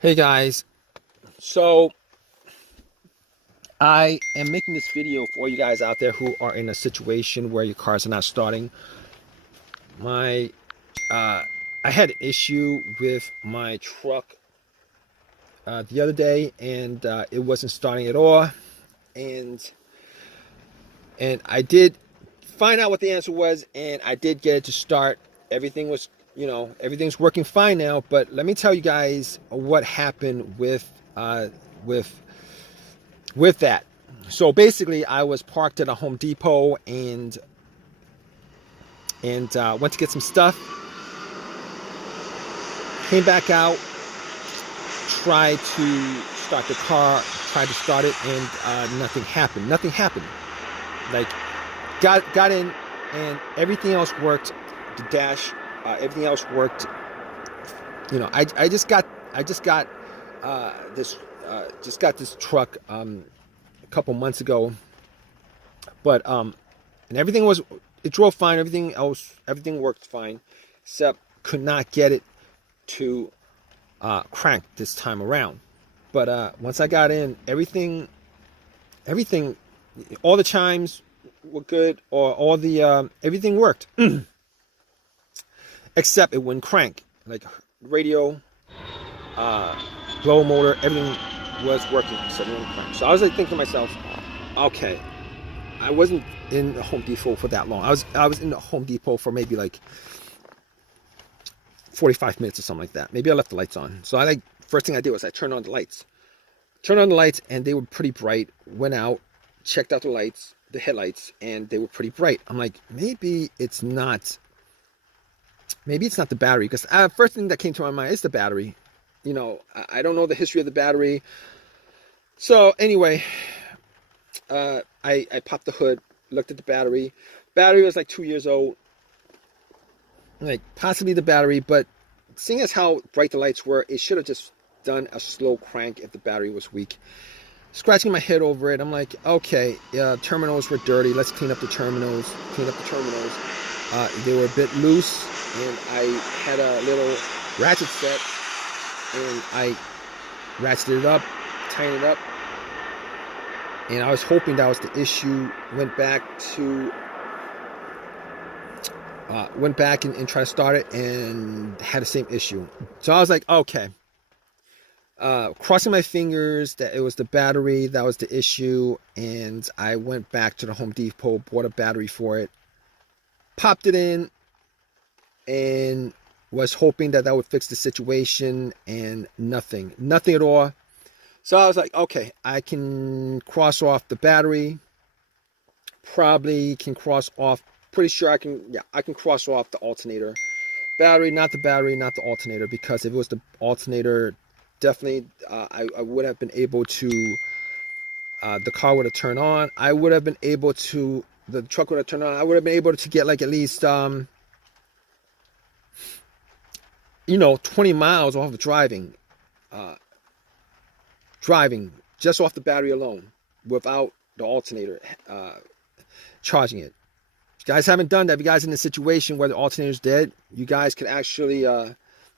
Hey guys, so I am making this video for all you guys out there who are in a situation where your cars are not starting. My, uh, I had an issue with my truck the other day, and it wasn't starting at all. And I did find out what the answer was, and I did get it to start. Everything was, everything's working fine now. But let me tell you guys what happened with with that. So basically, I was parked at a Home Depot and went to get some stuff. Came back out, tried to start the car, tried to start it, and nothing happened. Nothing happened. Like got in, and everything else worked. The dash, everything else worked. I just got this truck a couple months ago, but and it drove fine. Everything worked fine, except could not get it to crank this time around. But once I got in, everything, all the chimes were good, or all the everything worked, except it wouldn't crank. Like radio, uh, blower motor, everything was working, except it wouldn't crank. So I was like thinking to myself, okay, I wasn't in the Home Depot for that long. I was in the Home Depot for maybe like 45 minutes or something like that. Maybe I left the lights on. So first thing I did was I turned on the lights. Turned on the lights, and they were pretty bright. Went out, checked out the lights, the headlights, and they were pretty bright. I'm like, maybe it's not the battery, because first thing that came to my mind is the battery. I don't know the history of the battery. So anyway, I popped the hood, looked at the battery. Battery was like 2 years old. Like possibly the battery, but seeing as how bright the lights were, it should have just done a slow crank if the battery was weak. Scratching my head over it, I'm like, okay, terminals were dirty. Let's clean up the terminals. They were a bit loose, and I had a little ratchet set, and I ratcheted it up, tightened it up, and I was hoping that was the issue. Went back and tried to start it, and had the same issue. So I was like, okay. Crossing my fingers that it was the battery that was the issue, and I went back to the Home Depot, bought a battery for it, popped it in, and was hoping that would fix the situation, and nothing at all. So I was like, okay, I can cross off the battery, probably can cross off, pretty sure I can cross off the alternator. Battery, not the alternator, because if it was the alternator, definitely I would have been able to, the car would have turned on. The truck would have turned on. I would have been able to get like at least 20 miles off of driving just off the battery alone, without the alternator charging it. If you guys haven't done that, if you guys are in a situation where the alternator is dead, you guys can actually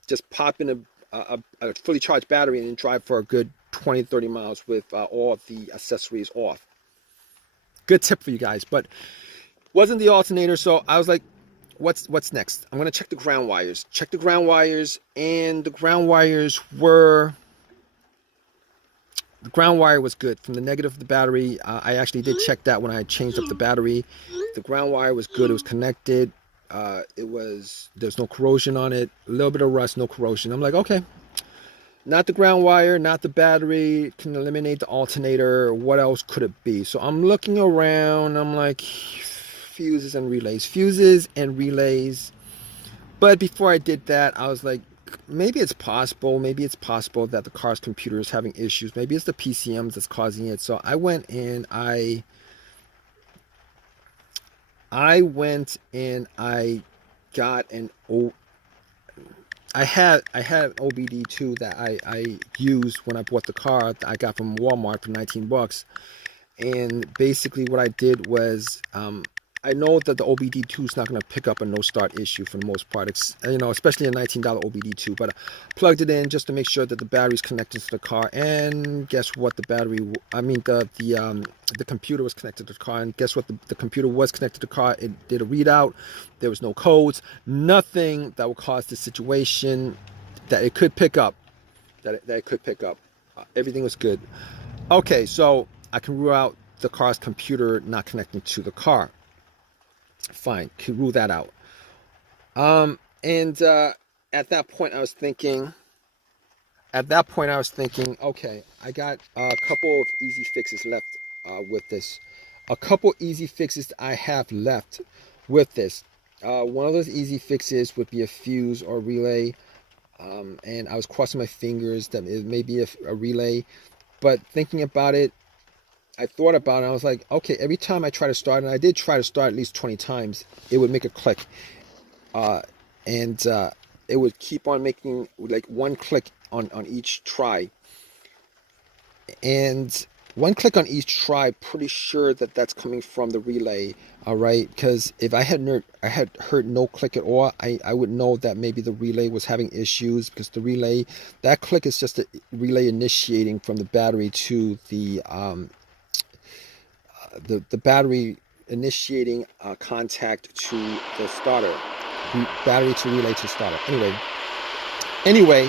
just pop in a fully charged battery and then drive for a good 20 to 30 miles with all of the accessories off. Good tip for you guys. But wasn't the alternator, so I was like, what's next? I'm going to check the ground wires. And the ground wire was good. From the negative of the battery, I actually did check that when I changed up the battery. The ground wire was good. It was connected. There's no corrosion on it. A little bit of rust, no corrosion. I'm like, okay, not the ground wire, not the battery. Can eliminate the alternator. What else could it be? So I'm looking around. I'm like, fuses and relays. But before I did that, I was like, maybe it's possible that the car's computer is having issues. Maybe it's the PCMs that's causing it. So I went and I got I had an OBD2 that I used when I bought the car that I got from Walmart for $19. And basically what I did was I know that the OBD2 is not going to pick up a no start issue for the most part. It's, especially a $19 OBD2. But I plugged it in just to make sure that the battery's connected to the car. And guess what? The computer was connected to the car. And guess what? The computer was connected to the car. It did a readout. There was no codes. Nothing that would cause the situation that it could pick up. Everything was good. Okay, so I can rule out the car's computer not connecting to the car. Fine, can rule that out. And at that point I was thinking, okay, I got a couple of easy fixes left with this. A couple easy fixes I have left with this. One of those easy fixes would be a fuse or relay. And I was crossing my fingers that it may be a relay. But thinking about it, I thought about it. I was like, okay, every time I try to start, and I did try to start at least 20 times, it would make a click. And it would keep on making like one click on each try. And one click on each try, pretty sure that that's coming from the relay. All right, because if I had heard no click at all, I would know that maybe the relay was having issues, because the relay, that click is just a relay initiating from the battery to the battery initiating contact to the starter, battery to relay to starter. Anyway,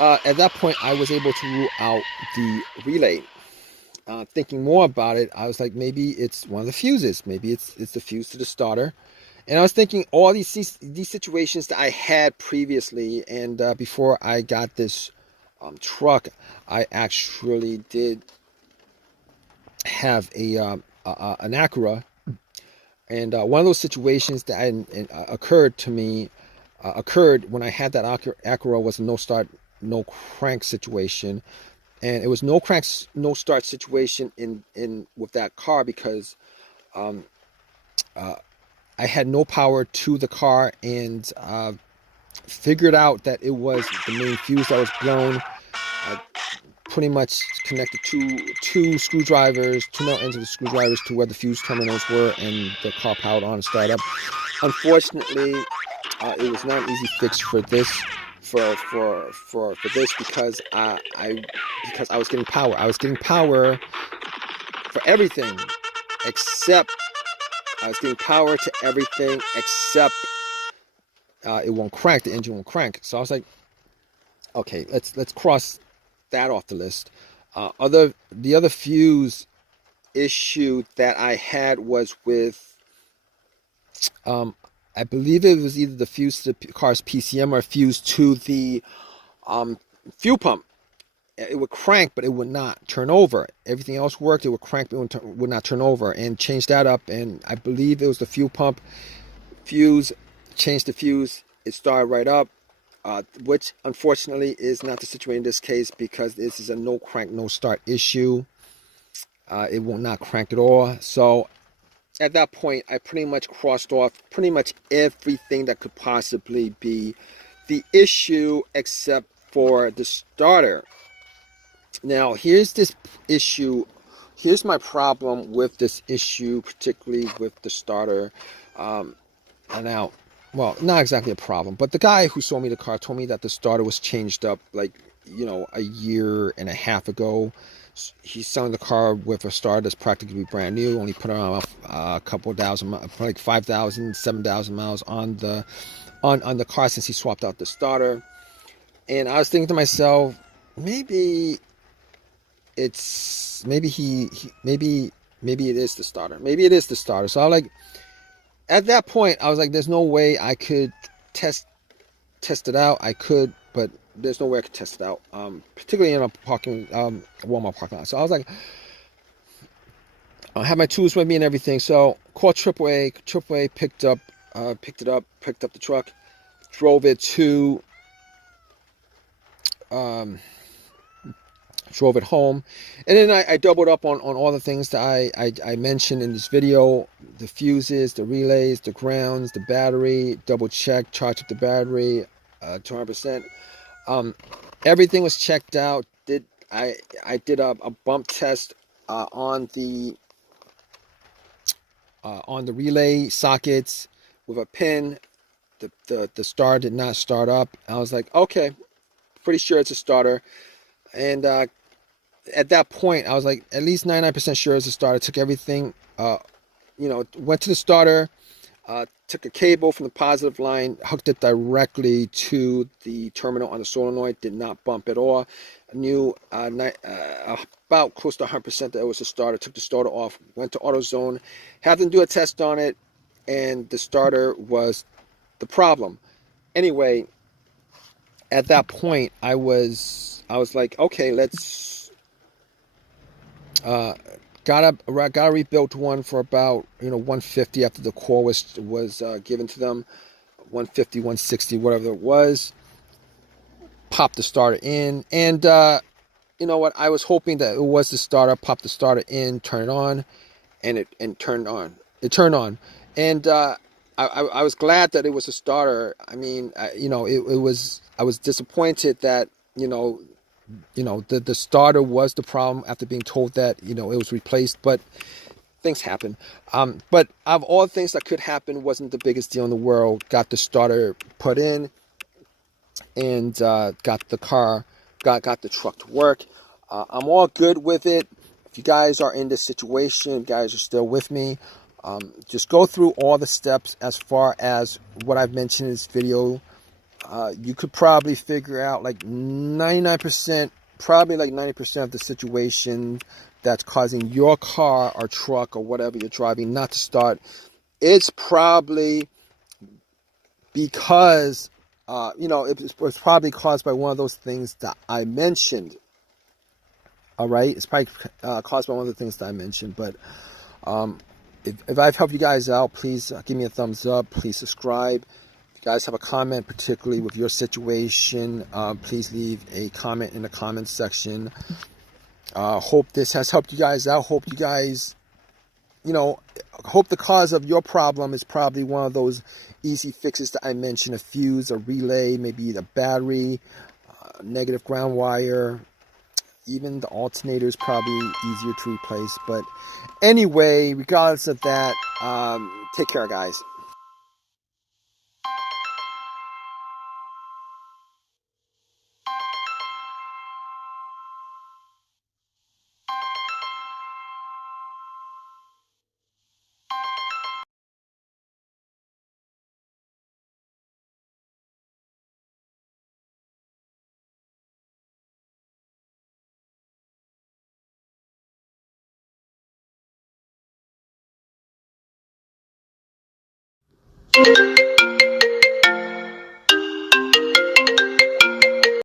at that point I was able to rule out the relay. Thinking more about it, I was like, maybe it's one of the fuses. Maybe it's the fuse to the starter. And I was thinking all these situations that I had previously, and before I got this truck, I actually did have an Acura. And one of those situations that occurred when I had that Acura was a no start, no crank situation. And it was no crank, no start situation in with that car, because I had no power to the car, and figured out that it was the main fuse that was blown. I pretty much connected two screwdrivers, two male ends of the screwdrivers to where the fuse terminals were, and the car powered on and started up. Unfortunately, it was not an easy fix for this. For this, because I was getting power. I was getting power for everything except it won't crank. The engine won't crank. So I was like, okay, let's cross that off the list. The other fuse issue that I had was with I believe it was either the fuse to the car's PCM or a fuse to the fuel pump. It would crank, but it would not turn over. Everything else worked. It would crank, but it would not turn over. And changed that up, and I believe it was the fuel pump fuse. Changed the fuse. It started right up, which unfortunately is not the situation in this case, because this is a no crank, no start issue. It will not crank at all. So at that point, I pretty much crossed off pretty much everything that could possibly be the issue except for the starter. Now, here's this issue. Here's my problem with this issue, particularly with the starter. Now, well, not exactly a problem, but the guy who sold me the car told me that the starter was changed up like, a year and a half ago. He's selling the car with a starter that's practically brand new. Only put on a couple thousand, like 5,000, 7,000 miles on the car since he swapped out the starter. And I was thinking to myself, maybe it is the starter. Maybe it is the starter. So I was like, at that point, I was like, there's no way I could test it out. I could, but there's no way I could test it out, particularly in a Walmart parking lot. So I was like, I have my tools with me and everything. So called AAA. AAA picked up the truck, drove it home, and then I doubled up on all the things that I mentioned in this video: the fuses, the relays, the grounds, the battery. Double checked, charged up the battery 200%. Everything was checked out. I did a bump test on the on the relay sockets with a pin. The starter did not start up. I was like, okay, pretty sure it's a starter. And at that point, I was like, at least 99% sure it's a starter. Took everything, went to the starter, took a cable from the positive line, hooked it directly to the terminal on the solenoid, did not bump at all. I knew about close to 100% that it was a starter. Took the starter off, went to AutoZone, had them do a test on it, and the starter was the problem. Anyway, at that point, I was like, okay, let's uh, got a rebuilt one for about 150 after the core was given to them, 150, 160, whatever it was. Popped the starter in, and you know what? I was hoping that it was the starter. Popped the starter in, turn it on, and it turned on. It turned on, and I was glad that it was a starter. I mean, it was. I was disappointed that the starter was the problem after being told that it was replaced, but things happen. But of all things that could happen, wasn't the biggest deal in the world. Got the starter put in, and got the truck to work. I'm all good with it. If you guys are in this situation, you guys are still with me, just go through all the steps as far as what I've mentioned in this video. You could probably figure out like 99%, probably like 90% of the situation that's causing your car or truck or whatever you're driving not to start. It's probably because it was probably caused by one of those things that I mentioned. All right, it's probably caused by one of the things that I mentioned. But if I've helped you guys out, please give me a thumbs up. Please subscribe. If you guys have a comment, particularly with your situation, please leave a comment in the comments section. Hope this has helped you guys out. Hope you guys, hope the cause of your problem is probably one of those easy fixes that I mentioned: a fuse, a relay, maybe the battery, negative ground wire. Even the alternator is probably easier to replace. But anyway, regardless of that, take care, guys.